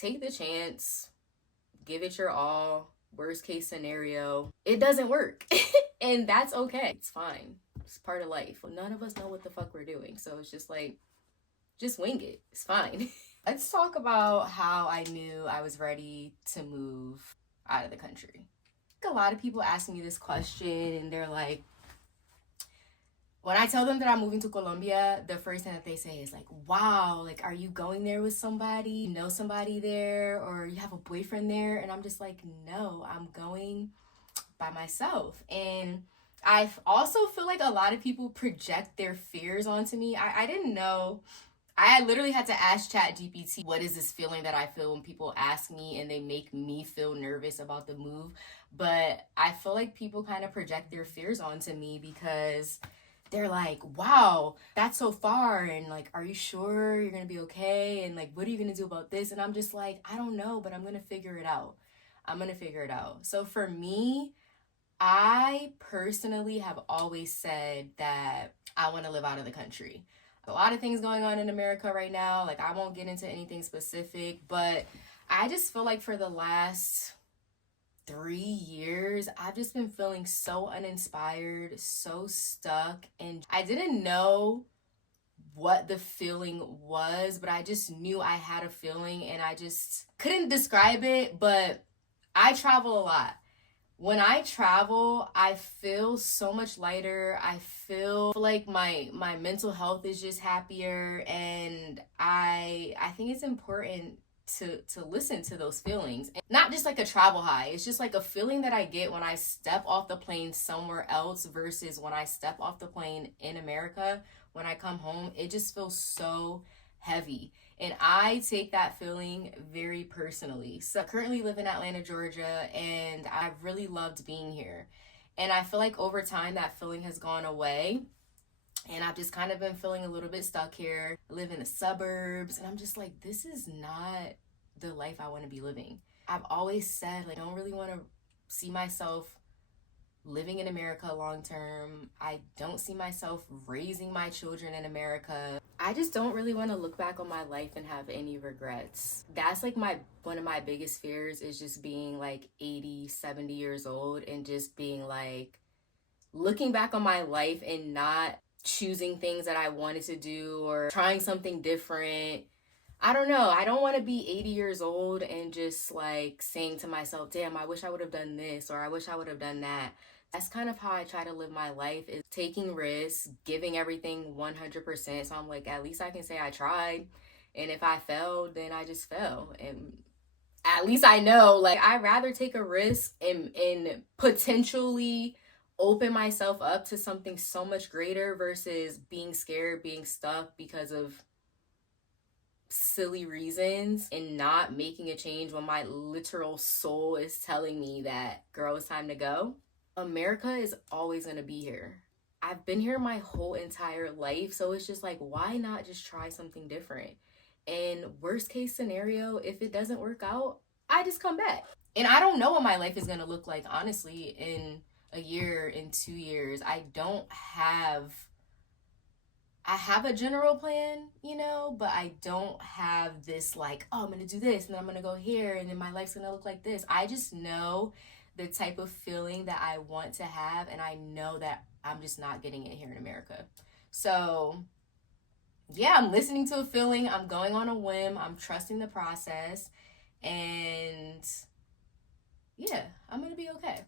take the chance, give it your all. Worst case scenario, it doesn't work. And that's okay. It's fine. It's part of life. None of us know what the fuck we're doing. So it's just like, just wing it. It's fine. Let's talk about how I knew I was ready to move out of the country. A lot of people ask me this question and they're like, when I tell them that I'm moving to Colombia, the first thing that they say is like, wow, like, are you going there with somebody? You know somebody there, or you have a boyfriend there? And I'm just like, no, I'm going by myself. And I also feel like a lot of people project their fears onto me. I didn't know. I literally had to ask ChatGPT, what is this feeling that I feel when people ask me and they make me feel nervous about the move? But I feel like people kind of project their fears onto me because they're like, wow, that's so far. And like, are you sure you're going to be okay? And like, what are you going to do about this? And I'm just like, I don't know, but I'm going to figure it out. So for me, I personally have always said that I want to live out of the country. A lot of things going on in America right now. Like, I won't get into anything specific, but I just feel like for the last 3 years, I've just been feeling so uninspired, so stuck, and I didn't know what the feeling was, but I just knew I had a feeling and I just couldn't describe it. But I travel a lot. When I travel, I feel so much lighter. I feel like my mental health is just happier, and I think it's important to listen to those feelings. And not just like a travel high. It's just like a feeling that I get when I step off the plane somewhere else versus when I step off the plane in America. When I come home, it just feels so heavy. And I take that feeling very personally. So I currently live in Atlanta, Georgia, and I've really loved being here. And I feel like over time that feeling has gone away. And I've just kind of been feeling a little bit stuck here. I live in the suburbs, and I'm just like, this is not the life I want to be living. I've always said, like, I don't really want to see myself living in America long term. I don't see myself raising my children in America. I just don't really want to look back on my life and have any regrets. That's like one of my biggest fears, is just being like 80, 70 years old and just being like looking back on my life and not choosing things that I wanted to do or trying something different. I don't know. I don't want to be 80 years old and just like saying to myself, damn, I wish I would have done this, or I wish I would have done that. That's kind of how I try to live my life, is taking risks, giving everything 100%. So I'm like, at least I can say I tried. And if I failed, then I just fell. And at least I know, like, I'd rather take a risk and potentially open myself up to something so much greater versus being scared, being stuck because of silly reasons and not making a change when my literal soul is telling me that, girl, it's time to go. America is always going to be here. I've been here my whole entire life, so it's just like, why not just try something different? And worst case scenario, if it doesn't work out, I just come back. And I don't know what my life is going to look like, honestly, in a year, in 2 years. I have a general plan, you know, but I don't have this like, oh, I'm going to do this and then I'm going to go here and then my life's going to look like this. I just know the type of feeling that I want to have, and I know that I'm just not getting it here in America. So yeah, I'm listening to a feeling, I'm going on a whim, I'm trusting the process, and yeah, I'm going to be okay.